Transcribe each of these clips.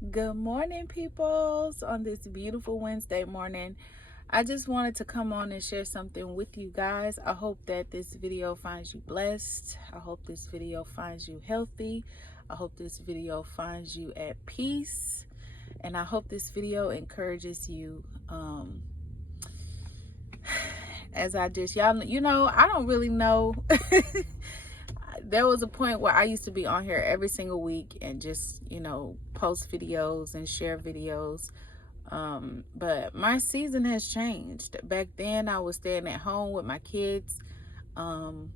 Good morning, peoples. On this beautiful Wednesday morning, I just wanted to come on and share something with you guys. I hope that this video finds you blessed. I hope this video finds you healthy. I hope this video finds you at peace. And I hope this video encourages you. As I just, y'all, I don't really know. There was a point where I used to be on here every single week and just, post videos and share videos. But my season has changed. Back then, I was staying at home with my kids. And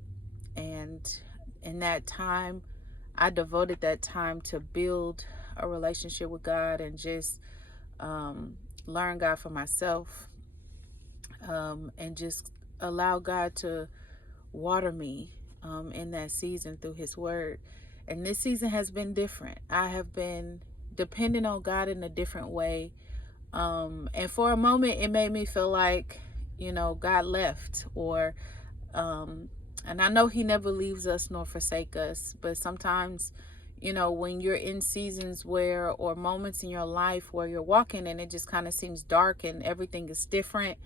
in that time, I devoted that time to build a relationship with God and just learn God for myself, and just allow God to water me in that season through His Word. And this season has been different. I have been depending on God in a different way. And for a moment, it made me feel like, God left, or, and I know He never leaves us nor forsake us, but sometimes, when you're in seasons or moments in your life where you're walking and it just kind of seems dark and everything is different,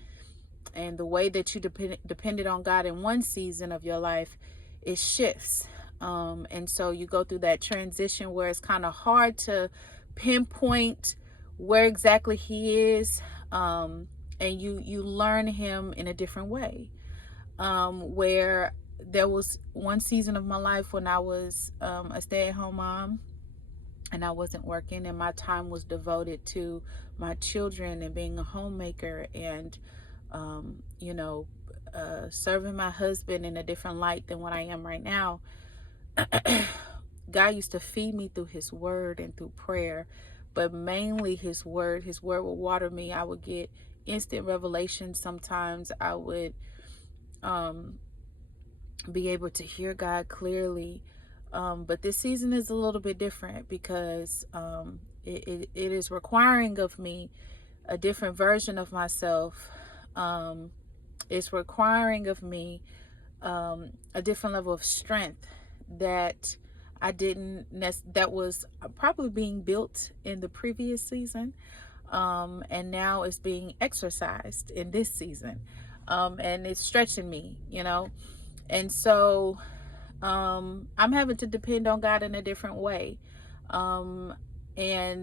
and the way that you depended on God in one season of your life, it shifts. And so you go through that transition where it's kind of hard to pinpoint where exactly He is, and you learn Him in a different way. Where there was one season of my life when I was a stay-at-home mom, and I wasn't working, and my time was devoted to my children and being a homemaker, and serving my husband in a different light than what I am right now. God used to feed me through His Word and through prayer, but mainly His Word. His Word would water me. I would get instant revelation. Sometimes I would be able to hear God clearly. But this season is a little bit different because it is requiring of me a different version of myself. It's requiring of me a different level of strength that that was probably being built in the previous season, and now it's being exercised in this season, and it's stretching me, and so I'm having to depend on God in a different way, and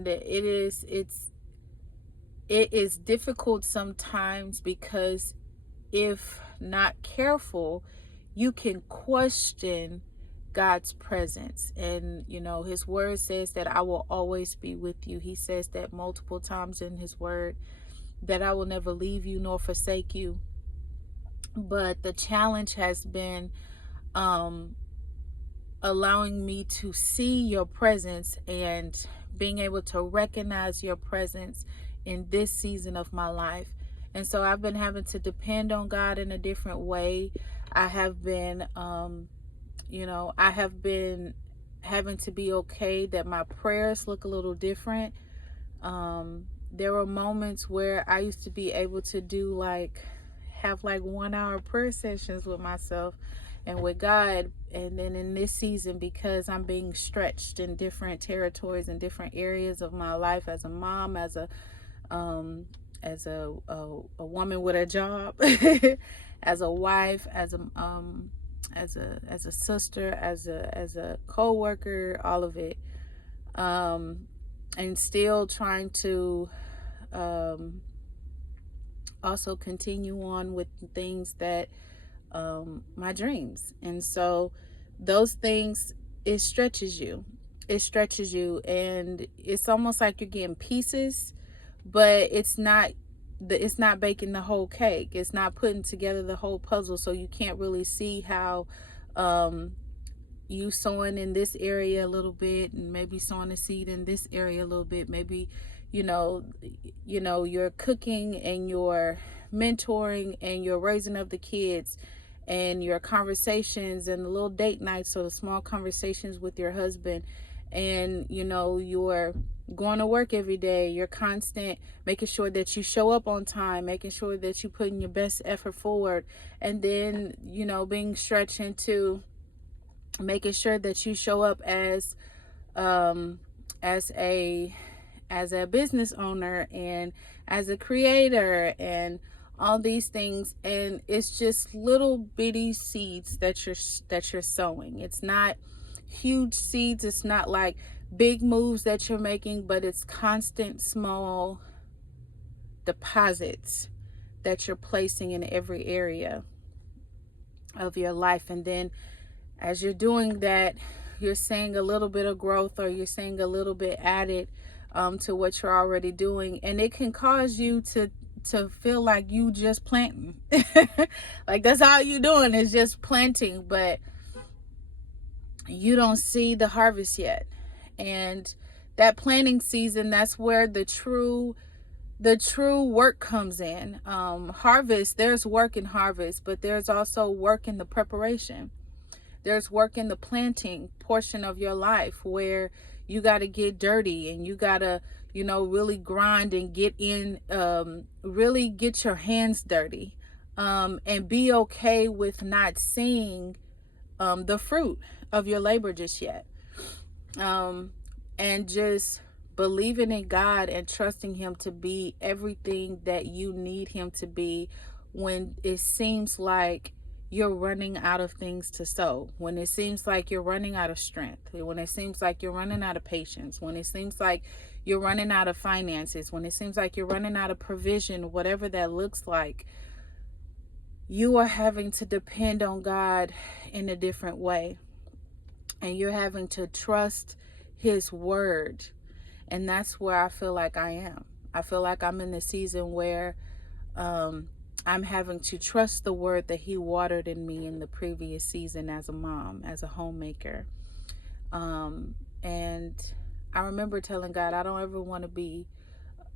it is difficult sometimes because if not careful, you can question God's presence. And, His Word says that I will always be with you. He says that multiple times in His Word, that I will never leave you nor forsake you. But the challenge has been allowing me to see your presence and being able to recognize your presence in this season of my life. And so I've been having to depend on God in a different way. I have been, I have been having to be okay that my prayers look a little different. There were moments where I used to be able to have 1 hour prayer sessions with myself and with God. And then in this season, because I'm being stretched in different territories and different areas of my life as a mom, as a woman with a job, as a wife, as a sister, as a co-worker, all of it, and still trying to also continue on with things that my dreams. And so those things, it stretches you, and it's almost like you're getting pieces, but it's not baking the whole cake. It's not putting together the whole puzzle. So you can't really see how you sowing in this area a little bit, and maybe sowing a seed in this area a little bit, maybe you're cooking and you're mentoring and you're raising up the kids, and your conversations and the little date nights or the small conversations with your husband, and you're going to work every day, you're constant making sure that you show up on time, making sure that you put in your best effort forward, and then being stretched into making sure that you show up as a as a business owner and as a creator and all these things. And it's just little bitty seeds that you're sowing. It's not huge seeds. It's not like big moves that you're making, but it's constant small deposits that you're placing in every area of your life. And then as you're doing that, you're seeing a little bit of growth, or you're seeing a little bit added to what you're already doing. And it can cause you to feel like you just planting. Like that's all you doing is just planting, but you don't see the harvest yet. And that planting season, that's where the true work comes in. Harvest, there's work in harvest, but there's also work in the preparation. There's work in the planting portion of your life, where you got to get dirty and you got to, really grind and get in, really get your hands dirty, and be okay with not seeing the fruit of your labor just yet. And just believing in God and trusting Him to be everything that you need Him to be, when it seems like you're running out of things to sow, when it seems like you're running out of strength, when it seems like you're running out of patience, when it seems like you're running out of finances, when it seems like you're running out of provision, whatever that looks like. You are having to depend on God in a different way, and you're having to trust His word. And that's where I feel like I am. I feel like I'm in the season where I'm having to trust the word that He watered in me in the previous season as a mom, as a homemaker. And I remember telling God, I don't ever want to be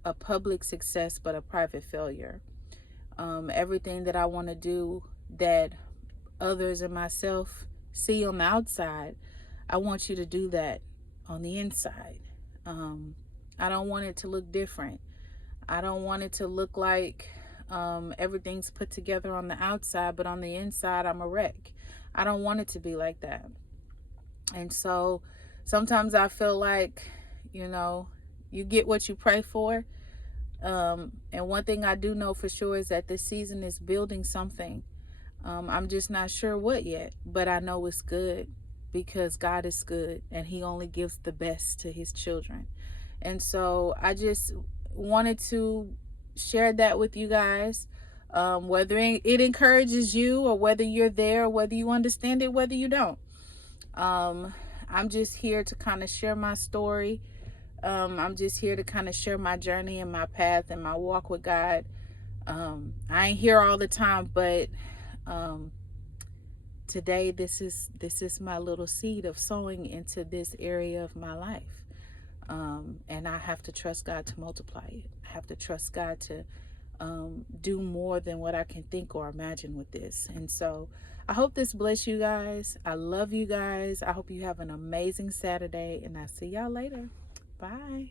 a public success, but a private failure. Everything that I want to do that others and myself see on the outside, I want you to do that on the inside. I don't want it to look different. I don't want it to look like everything's put together on the outside, but on the inside, I'm a wreck. I don't want it to be like that. And so sometimes I feel like, you get what you pray for. And one thing I do know for sure is that this season is building something. I'm just not sure what yet, but I know it's good, because God is good and He only gives the best to His children. And so I just wanted to share that with you guys, whether it encourages you, or whether you're there, or whether you understand it, whether you don't. I'm just here to kind of share my story. I'm just here to kind of share my journey and my path and my walk with God. I ain't here all the time, but today this is my little seed of sowing into this area of my life. And I have to trust God to multiply it. I have to trust God to do more than what I can think or imagine with this. And so I hope this bless you guys. I love you guys. I hope you have an amazing Saturday, and I'll see y'all later. Bye.